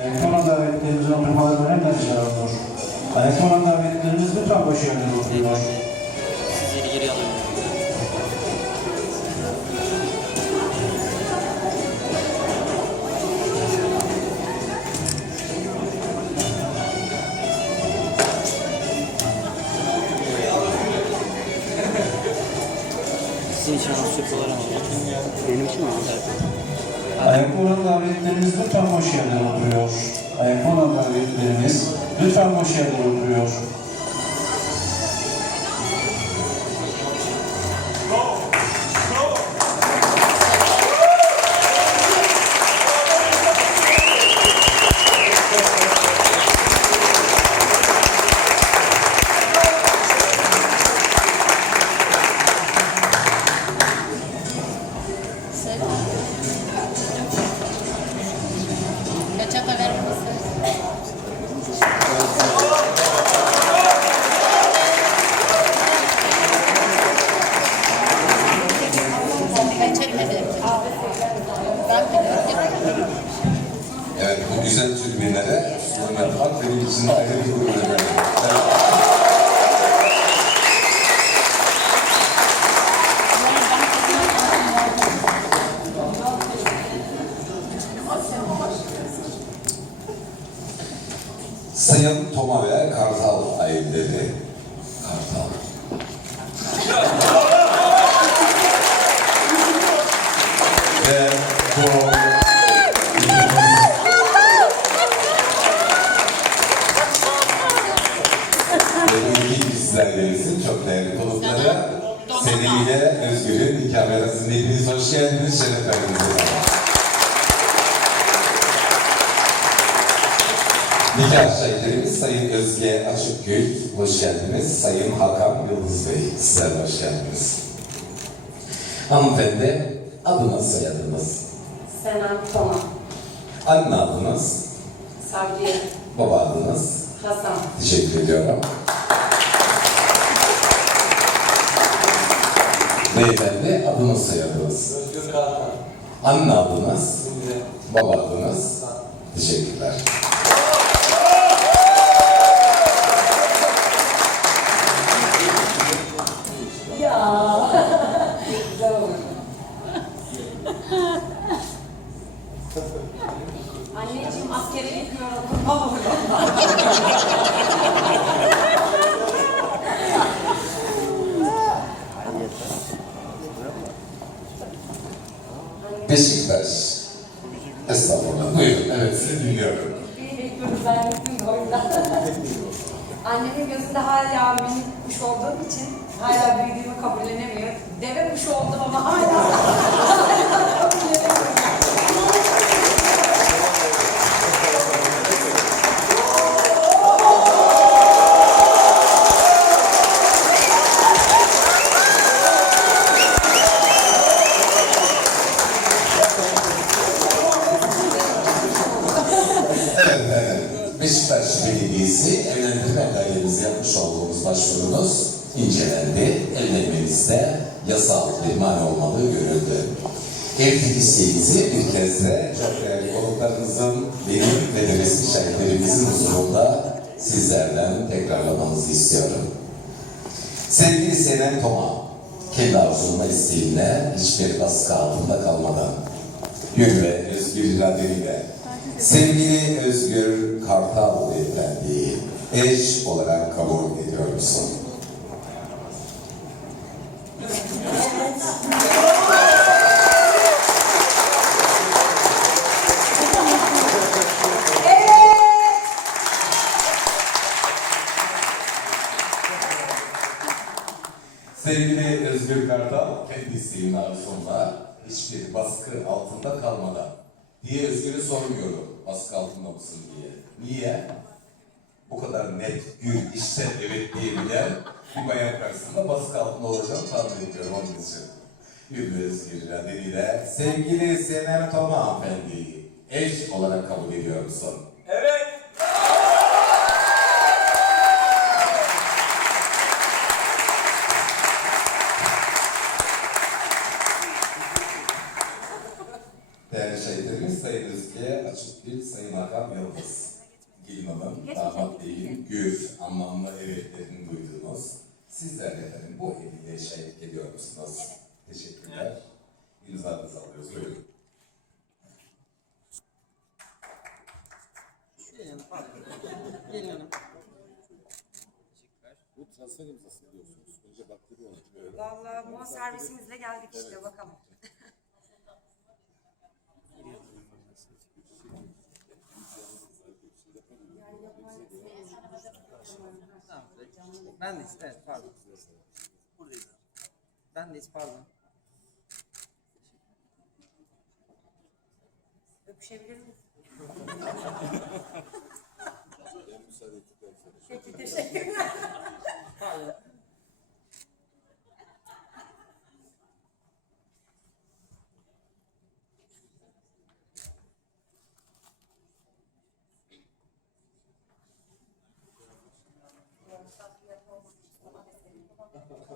Davetlerimizin oturmalarına önemli rica olunur. Ayakta olan davetlerimiz lütfen boş yerlere oturuyor. Sizleri geri alıyorum. Sizin için anons yapıyorlar ama. Benim için mi? Olan davetlerimiz lütfen boş yerlere oturuyor. Ayakta olan davetlerimiz lütfen boş yerlere oturuyor. Evet, bu güzel tribünlere Süleyman Halk benim için ayrı bir gurur. Evet. Sayın Toma ve Kartal aileleri. Benim ilk sizlerlerinizin çok değerli konukları. Seneyle Özgür'ün nikah merasında hepiniz hoş geldiniz, şeref verdiniz. Nikah şahitlerimiz Sayın Özge Açıkgül, hoş geldiniz. Sayın Hakan Yıldız Bey, sizler hoş geldiniz. Hanımefendi, adınız, soyadınız, Senem Toma, anne adınız, Sabriye, baba adınız. Hasan, Teşekkür ediyorum. Beyefendi adınız soyadınız. Özgür Kartal. Anne adınız, baba adınız. Teşekkürler. Anneciğim askere gitmiyorum, olurum. Beşiktaş. Estağfurullah. Buyurun. Evet sizi dinliyorum. Bir bekliyoruz zannettim de o yüzden. Annemin gözünde hala minik kuş olduğum için hala büyüdüğümü kabullenemiyor. Deve kuşu oldum ama hala, yasal bir mani olmadığı görüldü. Evlilik isteğinizi bir kez de çok değerli konuklarımızın, benim ve de resmi şahitlerimizin huzurunda sizlerden tekrarlamanızı istiyorum. Sevgili Senem Toma, kendi arzunla isteğinle hiçbir baskı altında kalmadan, Gül ve özgür iradeniyle sevgili Özgür Kartal Beyefendi'yi eş olarak kabul ediyor musun? Sevgili Özgür Kartal, kendi isteğinin arzusunda hiçbir baskı altında kalmadan diye Özgür'e sormuyorum, baskı altında mısın diye. Niye? Bu kadar net, gül, işte evet diyebilen bir bayan karşısında baskı altında olacağını tahmin ediyorum onun için. Gül Özgür iradeniyle sevgili Senem Toma hanımefendiyi eş olarak kabul ediyor musun? Evet. Şehitlerimiz Sayın Kaymakam Yıldız. Gelin Hanım, damat beyim, gür, anlamlı evetlerini duydunuz. Sizler de efendim bu evliliğe şahitlik ediyor musunuz? Teşekkürler. İmzanızı alıyoruz. Buyurun. Gelin hanım pardon. Gelin hanım. Bu transfer imzası diyorsunuz. Önce baktırıyorum. Vallahi bu servisimizle geldik işte bakalım. Tamam. Ben de evet pardon. Buradayız. Ben de pardon. Öpüşebilir miyiz? Uh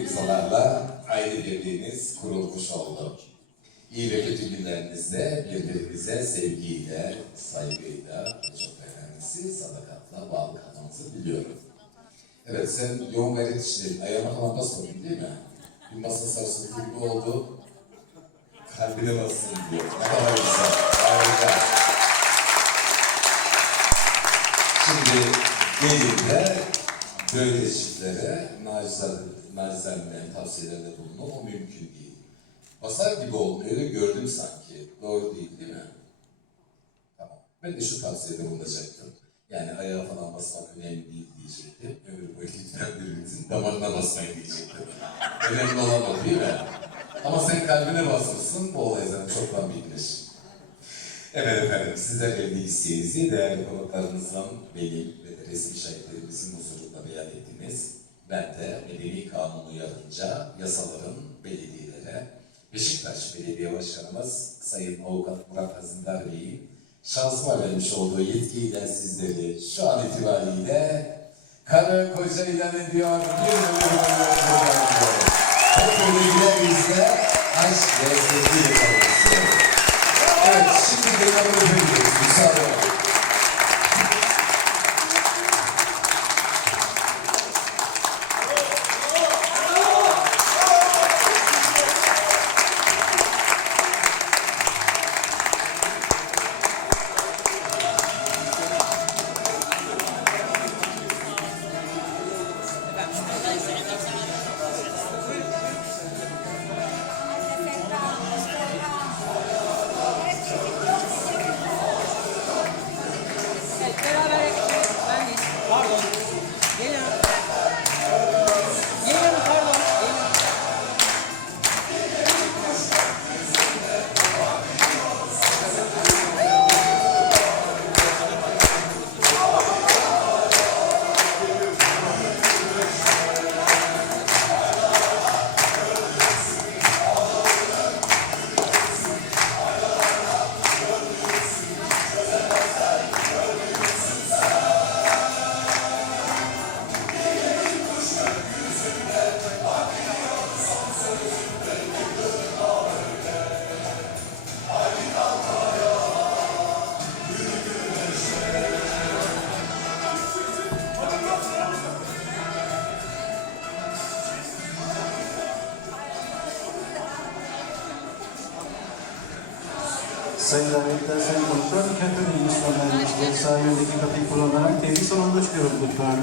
imzalarla aile birliğiniz kurulmuş oldu. İyi ve kötü günlerinizde birbirinize sevgiyle, saygıyla, ve çok önemlisi sadakatla bağlı kalmanızı biliyorum. Evet, sen yoğun gayret içindeydin. Ayağıma falan basmadın değil mi? Bir masa sarsıntı gibi oldu. Kalbine bassın diyor. Ne kadar güzel, harika. Şimdi gelin de böyle çiftlere nacizane tavsiyelerde bulunur. O mümkün değil. Basar gibi öyle gördüm sanki. Doğru değil değil mi? Tamam. Ben de şu tavsiyede bulunacaktım. Yani ayağa falan basmak önemli değil diyecektim. Ömür boyu lütfen birbirinizin damarına basmayın diyecektim. önemli olan o değil mi? Ama sen kalbine basmışsın, bu olay zaten çoktan bitmiş. Evet efendim, sizler evli isteğinizi değerli konuklarınızdan benim ve de resim şahitlerimizin huzurunda beyan ettiniz. Ben de medeni kanun uyarınca yasaların belediyelere, Beşiktaş Belediye Başkanımız Sayın Avukat Murat Hazindar Bey'in şansıma vermiş olduğu yetkiyle sizleri şu an itibariyle karı koca ilan ediyor. Bir ömür. Hep böyle bizde aşk ve sevgiyle kalmak istiyorum. Evet, şimdi Sayın davetler, sayın konuklar, dikkatli olun lütfen. Sağ yöndeki kapıyı kullanarak salonuna çıkıyoruz lütfen.